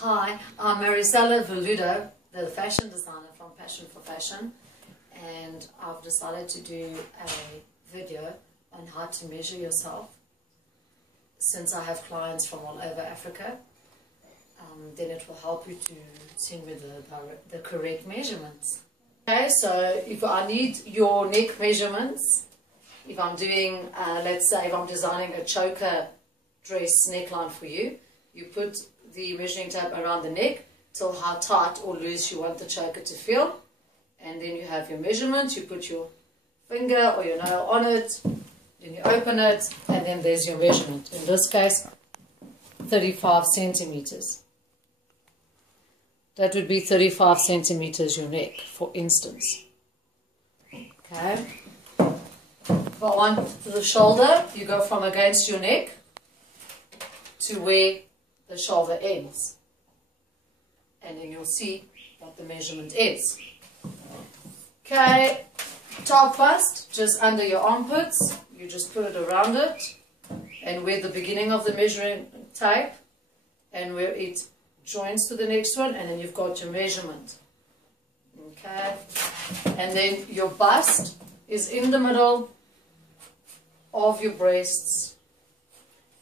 Hi, I'm Marisela Veludo, the fashion designer from Passion for Fashion, and I've decided to do a video on how to measure yourself. Since I have clients from all over Africa, then it will help you to send me the correct measurements. Okay, so if I need your neck measurements, if I'm doing, let's say if I'm designing a choker dress neckline for you, you put the measuring tape around the neck till how tight or loose you want the choker to feel, and then you have your measurement. You put your finger or your nail on it, then you open it, and then there's your measurement. In this case, 35 centimeters. That would be 35 centimeters your neck, for instance. Okay. If I want the shoulder, you go from against your neck to where the shoulder ends, and then you'll see what the measurement is. Okay, top bust, just under your armpits, you just put it around it, and where the beginning of the measuring tape and where it joins to the next one, and then you've got your measurement. Okay, and then your bust is in the middle of your breasts.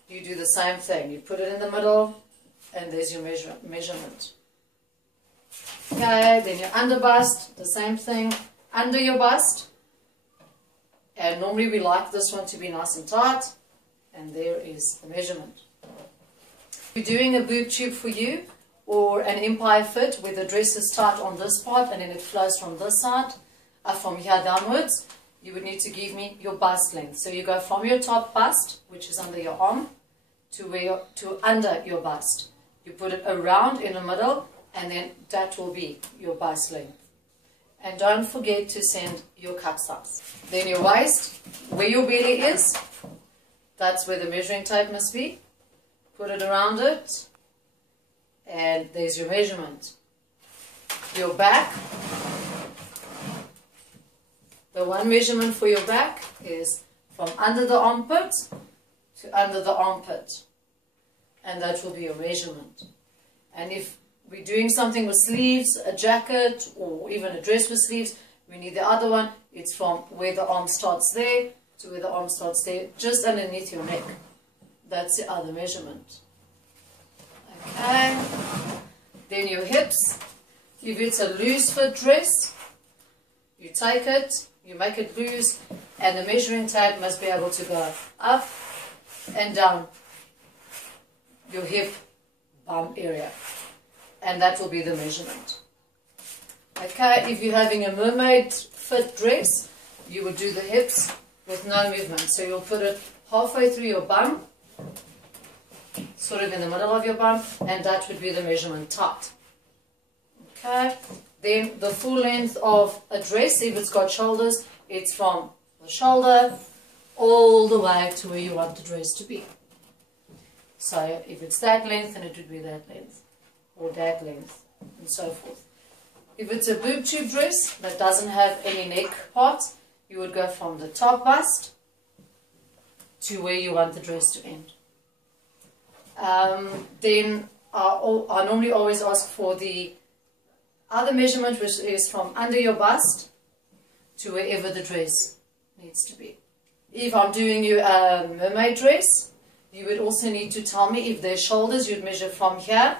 You do the same thing. You put it in the middle, and there's your measurement. Okay, then your underbust, the same thing, under your bust. And normally we like this one to be nice and tight, and there is the measurement. We're doing a boob tube for you, or an empire fit, where the dress is tight on this part, and then it flows from this side, from here downwards. You would need to give me your bust length. So you go from your top bust, which is under your arm, to under your bust. You put it around in the middle, and then that will be your bust length. And don't forget to send your cup size. Then your waist, where your belly is, that's where the measuring tape must be. Put it around it, and there's your measurement. Your back, the one measurement for your back is from under the armpit to under the armpit, and that will be your measurement. And if we're doing something with sleeves, a jacket, or even a dress with sleeves, we need the other one. It's from where the arm starts there to where the arm starts there, just underneath your neck. That's the other measurement. Okay, then your hips. If it's a loose fit dress, you take it, you make it loose, and the measuring tape must be able to go up and down your hip bum area, and that will be the measurement. Okay, if you're having a mermaid fit dress, you would do the hips with no movement. So you'll put it halfway through your bum, sort of in the middle of your bum, and that would be the measurement tight. Okay, then the full length of a dress, if it's got shoulders, it's from the shoulder all the way to where you want the dress to be. So if it's that length, then it would be that length, or that length, and so forth. If it's a boob tube dress that doesn't have any neck parts, you would go from the top bust to where you want the dress to end. Then I normally always ask for the other measurement, which is from under your bust to wherever the dress needs to be. If I'm doing you a mermaid dress, you would also need to tell me if there's shoulders. You'd measure from here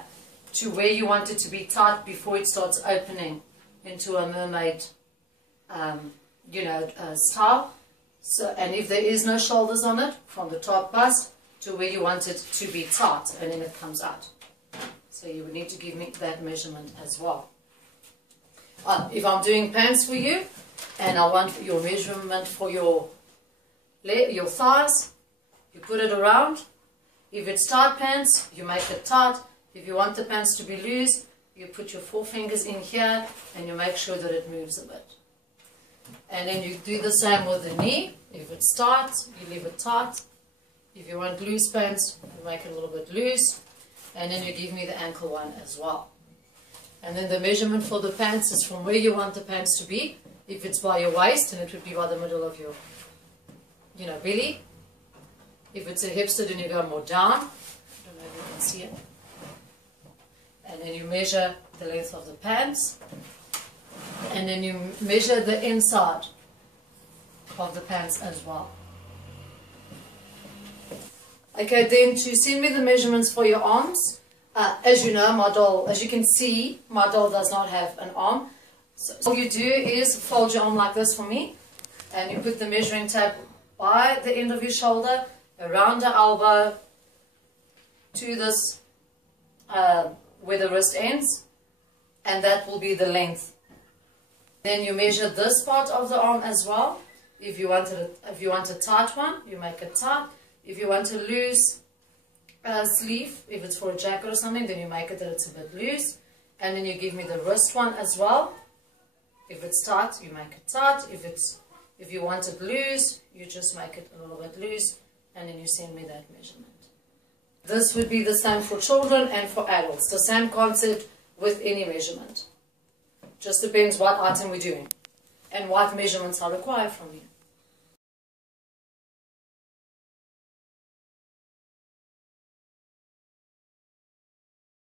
to where you want it to be tight before it starts opening into a mermaid, style. So, and if there is no shoulders on it, from the top bust to where you want it to be tight, and then it comes out. So you would need to give me that measurement as well. If I'm doing pants for you, and I want your measurement for your thighs, you put it around. If it's tight pants, you make it tight. If you want the pants to be loose, you put your forefingers in here, and you make sure that it moves a bit. And then you do the same with the knee. If it's tight, you leave it tight. If you want loose pants, you make it a little bit loose, and then you give me the ankle one as well. And then the measurement for the pants is from where you want the pants to be. If it's by your waist, then it would be by the middle of your, belly. If it's a hipster, then you go more down. I don't know if you can see it. And then you measure the length of the pants. And then you measure the inside of the pants as well. Okay, then to send me the measurements for your arms. As you know, my doll, as you can see, my doll does not have an arm. So all you do is fold your arm like this for me. And you put the measuring tape by the end of your shoulder, around the elbow, to this, where the wrist ends. And that will be the length. Then you measure this part of the arm as well. If you want a tight one, you make it tight. If you want a loose sleeve, if it's for a jacket or something, then you make it that it's a bit loose. And then you give me the wrist one as well. If it's tight, you make it tight. If you want it loose, you just make it a little bit loose, and then you send me that measurement. This would be the same for children and for adults. The same concept with any measurement. Just depends what item we're doing and what measurements are required from you.